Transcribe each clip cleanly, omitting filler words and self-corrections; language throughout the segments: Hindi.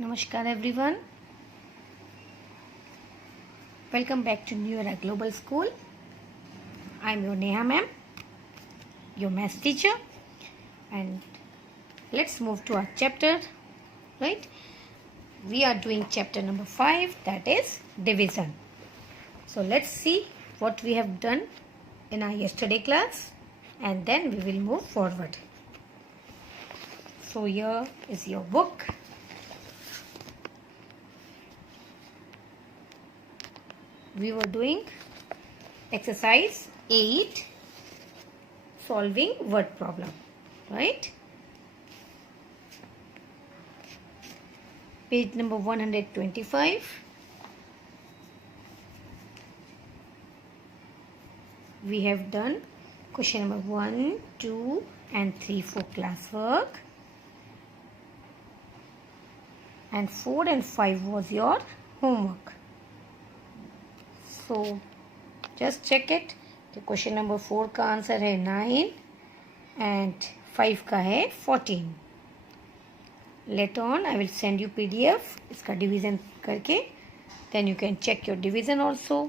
Namaskar everyone. Welcome back to New Era Global School. I am your Neha ma'am, your math teacher, and let's move to our chapter, right? We are doing chapter number 5, that is division. So let's see what we have done in our yesterday class and then we will move forward. So here is your book. We were doing exercise 8, solving word problem, right? Page number 125. We have done question number 1, 2 and 3 for classwork. And 4 and 5 was your homework. So just check it. तो क्वेश्चन नंबर 4 का आंसर है 9 एंड 5 का है 14. Later on I will send you PDF इसका डिवीजन करके, then you can check your division also,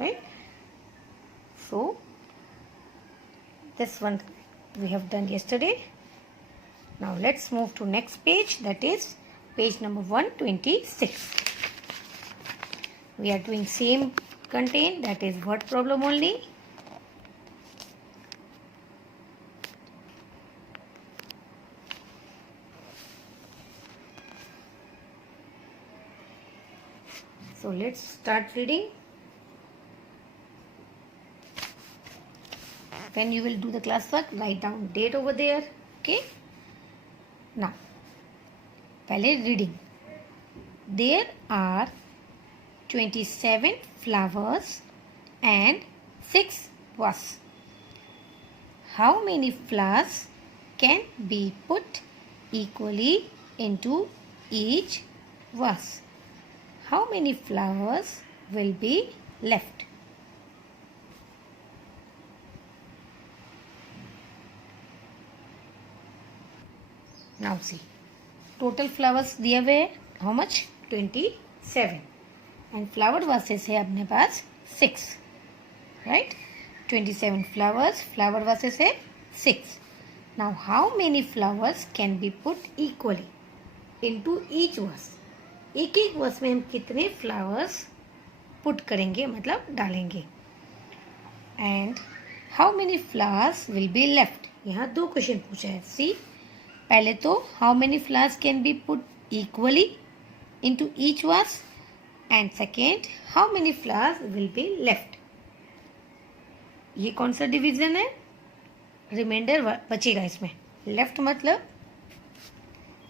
right. So this one we have done yesterday. Now let's move to next page, that is page number 126. We are doing same content, that is word problem only. So let's start reading. When you will do the classwork, write down date over there, okay? Now, पहले reading. There are 27 flowers and 6 vases. How many flowers can be put equally into each vase? How many flowers will be left? Now see, total flowers दिए हुए हैं, how much? 27. And flower vases है अपने पास 6, right? 27 flowers, flower vases है 6. Now how many flowers can be put equally into each vase? एक एक vase में हम कितने flowers put करेंगे, मतलब डालेंगे. And how many flowers will be left? यहाँ 2 क्वेश्चन पूछा है. See, पहले तो how many flowers can be put equally into each vase, and second how many flowers will be left. ये कौन सा डिवीजन है? रिमाइंडर बचेगा इसमें. लेफ्ट मतलब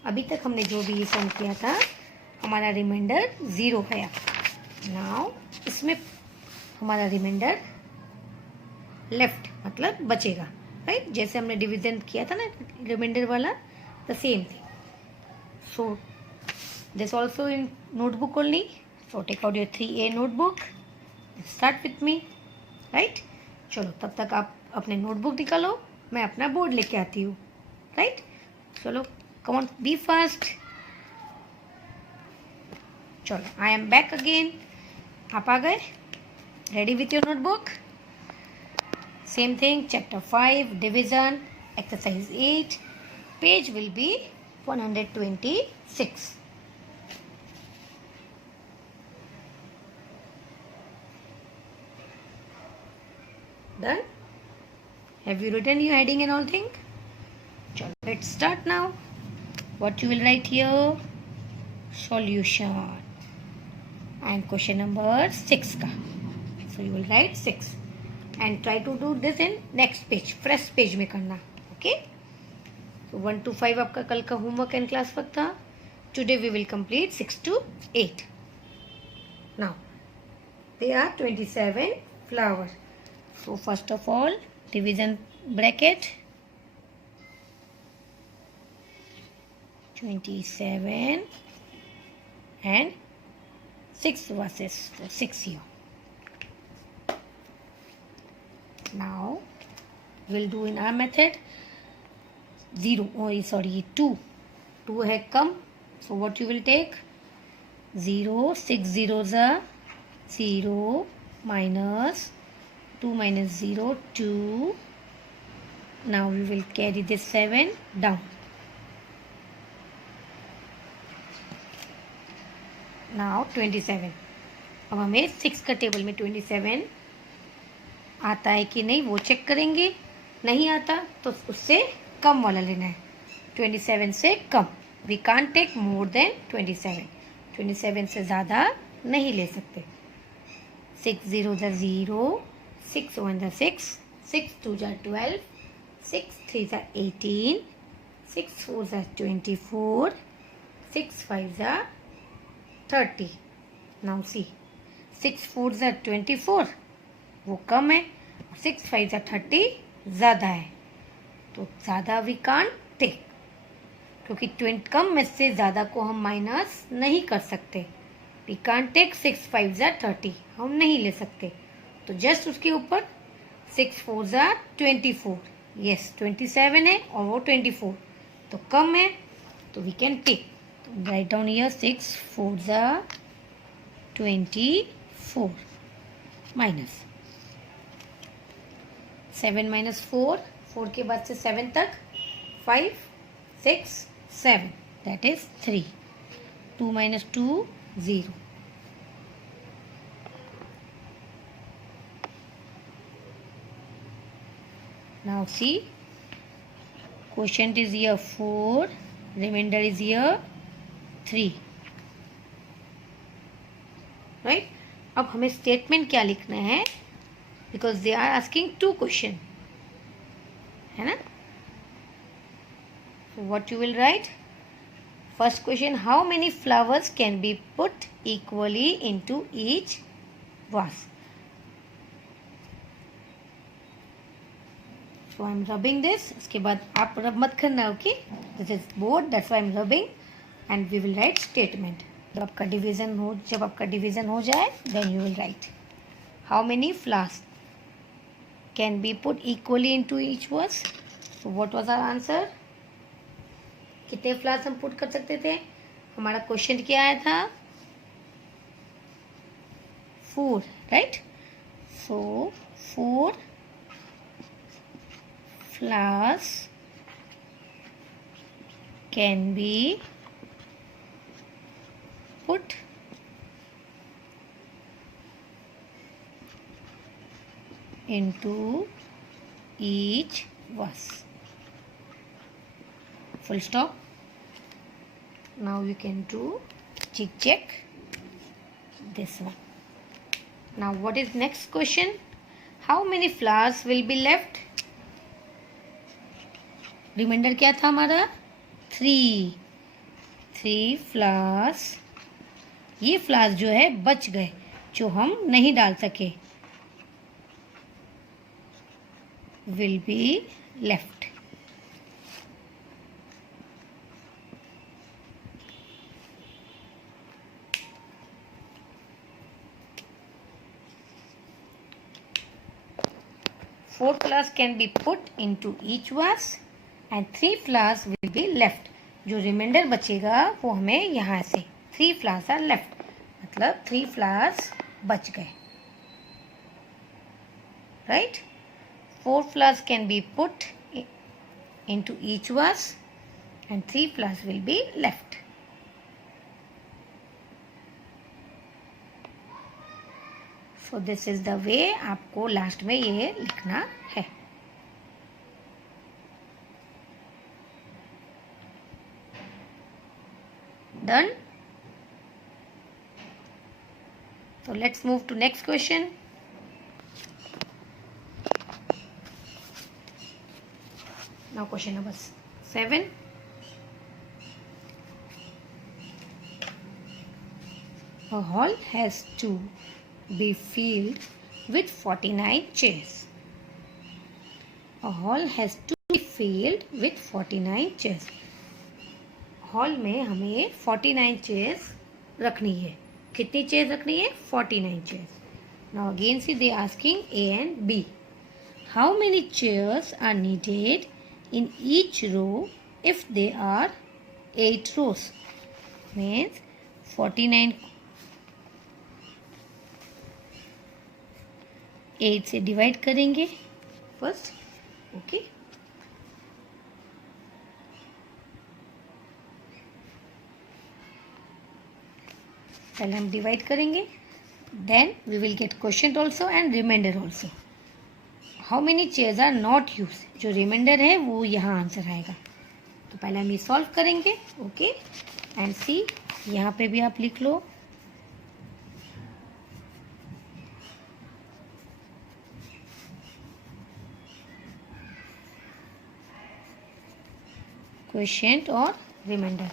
अभी तक हमने जो भी ये सम किया था, हमारा रिमाइंडर 0 गया. नाउ इसमें हमारा रिमाइंडर लेफ्ट मतलब बचेगा, राइट? जैसे हमने डिवीजन किया था ना रिमाइंडर वाला, the same thing. So this also in notebook only. So take out your 3A notebook, start with me, right? चलो तब तक आप अपने नोटबुक निकालो, मैं अपना बोर्ड लेके आती हूँ, राइट? चलो कम ऑन, बी फास्ट. चलो आई एम बैक अगेन. आप आ गए? Ready with your notebook? Same thing, chapter 5, division, exercise 8, page will be 126. Done? Have you written your heading and all thing? Let's start now. What you will write here? Solution. And question number 6 ka. So you will write 6. And try to do this in next page, fresh page में करना, okay? So 1 to 5 आपका कल का homework and class work था. Today we will complete 6 to 8. Now there are 27 flowers. So first of all, division bracket, 27 and 6 vases, so 6 here. Now we'll do in our method. 0, oh sorry 2 है कम, so what you will take 0, 6 zeros are 0 minus 2 minus 0 2. Now we will carry this 7 down. Now 27. अब हमें 6 का टेबल में 27 आता है कि नहीं वो चेक करेंगे, नहीं आता तो उससे कम वाला लेना है, 27 से कम. We can't take more than 27. 27 से ज़्यादा नहीं ले सकते. 6 0 ज़ा 0, 6 1 ज़ा 6, 6 2 ज़ा 12, 6 3 ज़ा 18, 6 4 ज़ा 24, 6 5 ज़ा 30. नाउ सी 6 4 ज़ा 24 वो कम है, 6 5 ज़ा 30 ज़्यादा है, तो ज़्यादा वी कांट टेक, क्योंकि 20 कम में से ज़्यादा को हम माइनस नहीं कर सकते. वी कांट टेक 6 5 ज़ा 30, हम नहीं ले सकते. तो जस्ट उसके ऊपर 6 4 ज़ा 24, यस 27 है और वो 24 तो कम है, तो we can take. Write down here 6 4 ज़ा 24 माइनस 7 माइनस 4, 4 के बाद से 7 तक 5 6 7, that is 3. 2 minus 2 0. Now see, quotient is here 4, remainder is here 3. Right? अब हमें स्टेटमेंट क्या लिखना है, because they are asking 2 question, है ना. So what you will write? First question, how many flowers can be put equally into each vase? So I am rubbing this. इसके बाद आप रब मत करना, okay. This is board, that's why I am rubbing, and we will write statement. जब आपका डिवीजन हो जाए, then you will write how many flowers can be put equally into each vase. So what was our answer? कितने फ्लावर्स हम पुट कर सकते थे? हमारा क्वेश्चन क्या आया था? 4, right. So 4 flowers can be put into each vase. Full stop. Now you can do check this one. Now what is next question? How many flowers will be left? Reminder क्या था हमारा? 3 फ्लावर्स. ये फ्लावर्स जो है बच गए, जो हम नहीं डाल सके, will be left. Four flowers can be put into each vase and 3 flowers will be left. जो रिमाइंडर बचेगा वो हमें यहाँ से 3 flowers are left, मतलब 3 flowers बच गए, right? 4 flowers can be put into each vase and 3 flowers will be left. So this is the way आपको लास्ट में ये लिखना है. Done. So let's move to next question. Now question number 7. A hall has to be filled with 49 chairs. A hall has to be filled with 49 chairs. Hall में हमें 49 चेयर्स रखनी है. कितनी चेयर्स रखनी है? 49 chairs. Now again see they asking A and B. How many chairs are needed in each row if there are 8 rows. Means 49 8 से डिवाइड करेंगे फर्स्ट. ओके, पहले हम डिवाइड करेंगे, then we will get question also and reminder also. How many chairs are not use, जो रिमाइंडर है वो यहाँ आंसर आएगा. तो पहले हम ये सॉल्व करेंगे. ओके, एंड सी, यहाँ पे भी आप लिख लो. क्वेश्चन और रिमाइंडर.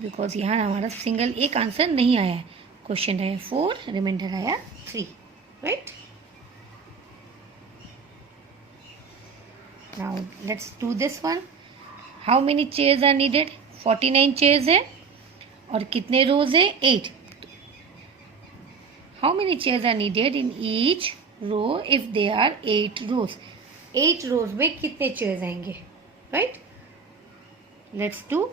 बिकॉज यहाँ हमारा सिंगल एक आंसर नहीं आया है. क्वेश्चन आया 4, रिमाइंडर आया 3, right. Now let's do this one. How many chairs are needed? 49 chairs है और कितने रोज है? 8. How many chairs are needed in each row if they are 8 rows? 8 rows में कितने चेयर्स आएंगे? Right, let's do.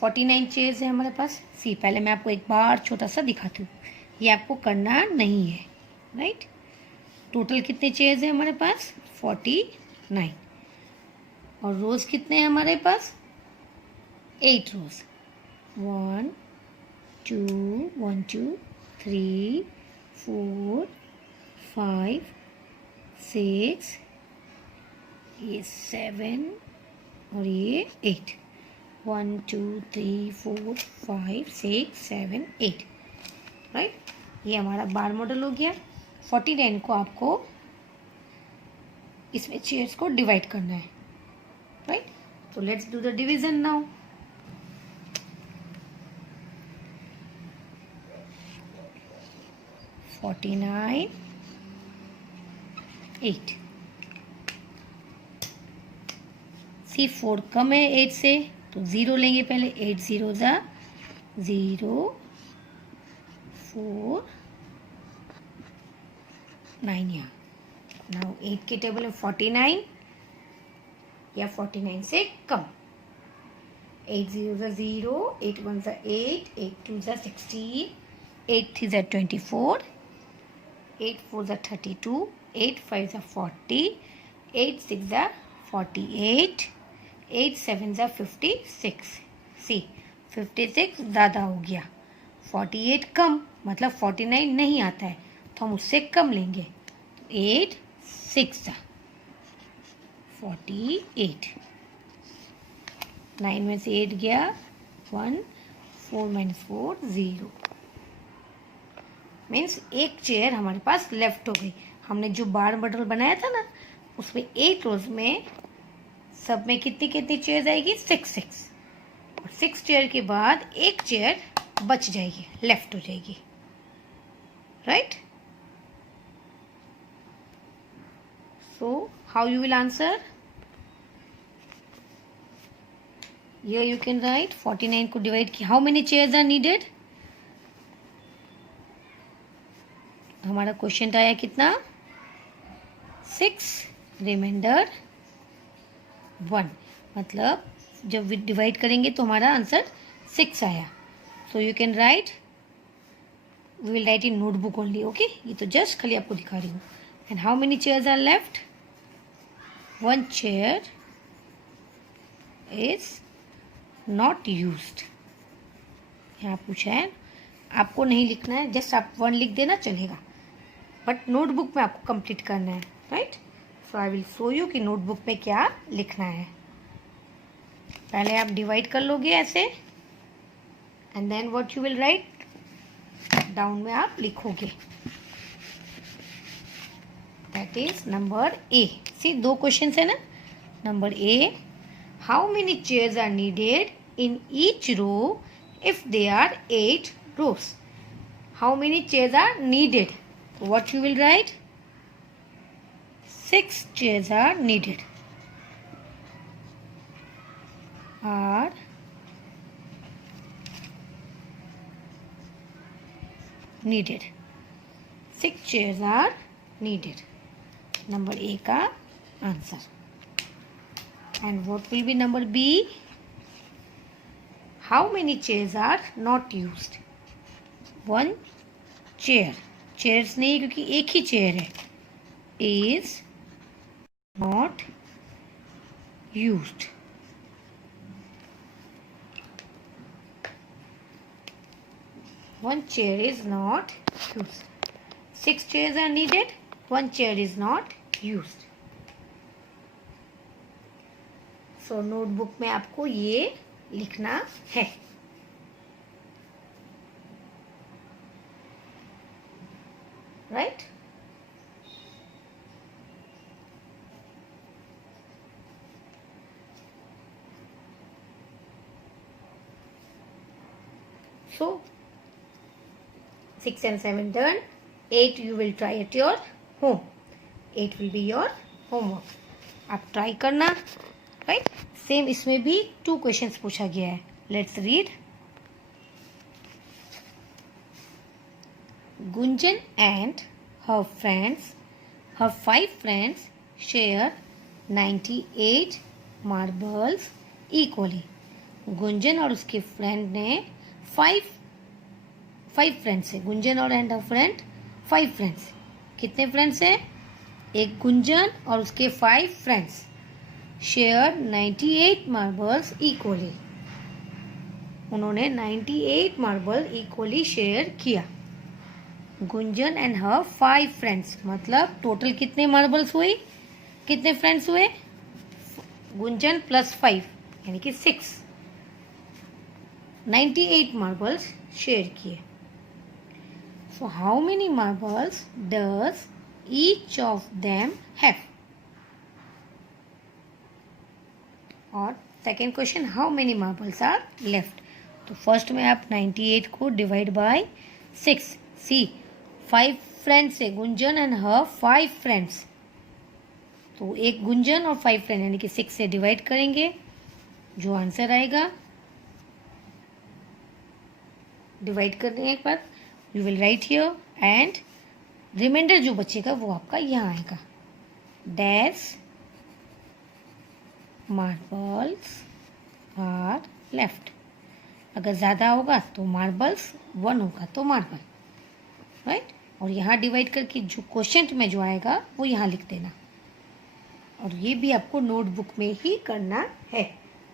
Forty 49 chairs है हमारे पास. सी, पहले मैं आपको एक बार छोटा सा दिखाती हूँ, ये आपको करना नहीं है. राइट, टोटल कितने चेयर्स है हमारे पास? 49. और रोज कितने हैं हमारे पास? 8 रोज. 1 2 3 4 5 6, ये 7 और ये 8. 1 2 3 4 5 6 7 8, राइट. ये हमारा बार मॉडल हो गया. 49 को आपको इसमें चेयर्स को डिवाइड करना है, राइट. तो let's do the division now. $49, 8. सी, 4 कम है 8 से, तो 0 लेंगे पहले. 8 0 ज़ा 0, 4 9 यहाँ. नाउ 8 के टेबल में 49 या 49 से कम. 8 0 ज़ा 0, 8 1 ज़ा 8, 8 2 ज़ा 16, 8 3 ज़ा 24, 8 4 ज़ा 32, 8 5 ज़ा 40, 8 6 ज़ा 48, 8 7 ज़ा 56. सी, 56 ज़्यादा हो गया. 48 कम, मतलब 49 नहीं आता है, तो हम उससे कम लेंगे. 8 6 ज़ा 48. 9 में से 8 गया 1, 4 माइनस 4 0. मीन्स एक चेयर हमारे पास लेफ्ट हो गई. हमने जो बार मॉडल बनाया था ना, उसमें 8 रोज में सब में कितनी कितनी चेयर आएगी? 6 6. और 6 चेयर के बाद एक चेयर बच जाएगी, लेफ्ट हो जाएगी, right. So how you will answer? Here you can write 49 को डिवाइड किया. How many chairs are needed? हमारा क्वेश्चन आया कितना? 6, रिमाइंडर 1. मतलब जब डिवाइड करेंगे तो हमारा आंसर 6 आया. So you can write, we will write in notebook only. Okay, ये तो जस्ट खाली आपको दिखा रही हूँ. And how many chairs are left? 1 chair is not used. यहाँ पूछा है, आपको नहीं लिखना है, जस्ट आप 1 लिख देना चलेगा, बट नोटबुक में आपको कंप्लीट करना है, right. So I will show you कि नोटबुक में क्या लिखना है. पहले आप डिवाइड कर लोगे ऐसे, and then what you will write, down में आप लिखोगे. That is number A. See, 2 question है ना. Number A, how many chairs are needed in each row if they are 8 rows? How many chairs are needed? What you will write? 6 chairs are needed. are needed. 6 chairs are needed. Number A का answer. And what will be number B? How many chairs are not used? 1 chair. Chairs नहीं क्योंकि एक ही चेयर है. Is not used. One chair is not used. 6 chairs are needed. 1 chair is not used. So notebook में आपको ये लिखना है. Right? So 6 and 7 done. 8 you will try at your home. 8 will be your homework. आप ट्राई करना. राइट. सेम इसमें भी 2 क्वेश्चंस पूछा गया है. Let's read. Gunjan and her 5 friends share 98 marbles equally. Gunjan और उसके फ्रेंड ने 5 फ्रेंड्स है. गुंजन और एंड हर फ्रेंड 5 फ्रेंड्स. कितने फ्रेंड्स हैं? एक गुंजन और उसके 5 फ्रेंड्स शेयर 98 मार्बल्स इक्वली. उन्होंने 98 मार्बल इक्वली शेयर किया. गुंजन एंड हर 5 फ्रेंड्स मतलब टोटल कितने मार्बल्स हुए? कितने फ्रेंड्स हुए? गुंजन प्लस 5 यानी कि 6. 98 मार्बल्स शेयर किए. So how many marbles does each of them have? और second question, how many marbles are left. तो फर्स्ट में आप 98 को डिवाइड बाय 6. सी 5 फ्रेंड्स है. Gunjan and her 5 friends. तो एक गुंजन और 5 फ्रेंड यानी कि 6 से डिवाइड करेंगे. जो आंसर आएगा डिवाइड करने के बाद you will write here and reminder जो बचेगा वो आपका यहाँ आएगा. Dash marbles are left. अगर ज़्यादा होगा तो मार्बल्स, 1 होगा तो मार्बल. राइट. और यहाँ डिवाइड करके जो क्वेश्चन में जो आएगा वो यहाँ लिख देना. और ये भी आपको नोटबुक में ही करना है,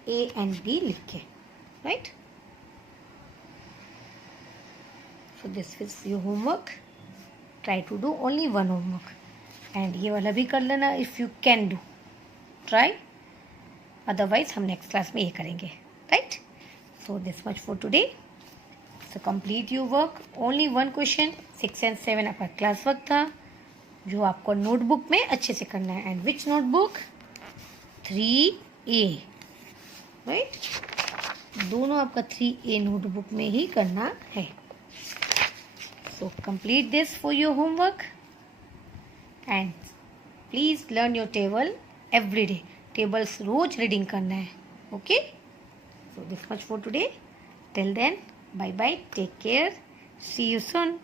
A and B लिख के. Right. So this is your homework. Try to do only one homework. And ये वाला भी कर लेना if you can do. Try. Otherwise हम next class में ये करेंगे. Right? So this much for today. So complete your work. Only one question. 6 and 7 आपका क्लास वर्क था जो आपको नोटबुक में अच्छे से करना है. And which notebook? 3A. Right? दोनों आपका 3A नोटबुक में ही करना है. So complete this for your homework and please learn your table every day. Tables rose reading करना है. Okay? So this much for today. Till then, bye bye. Take care. See you soon.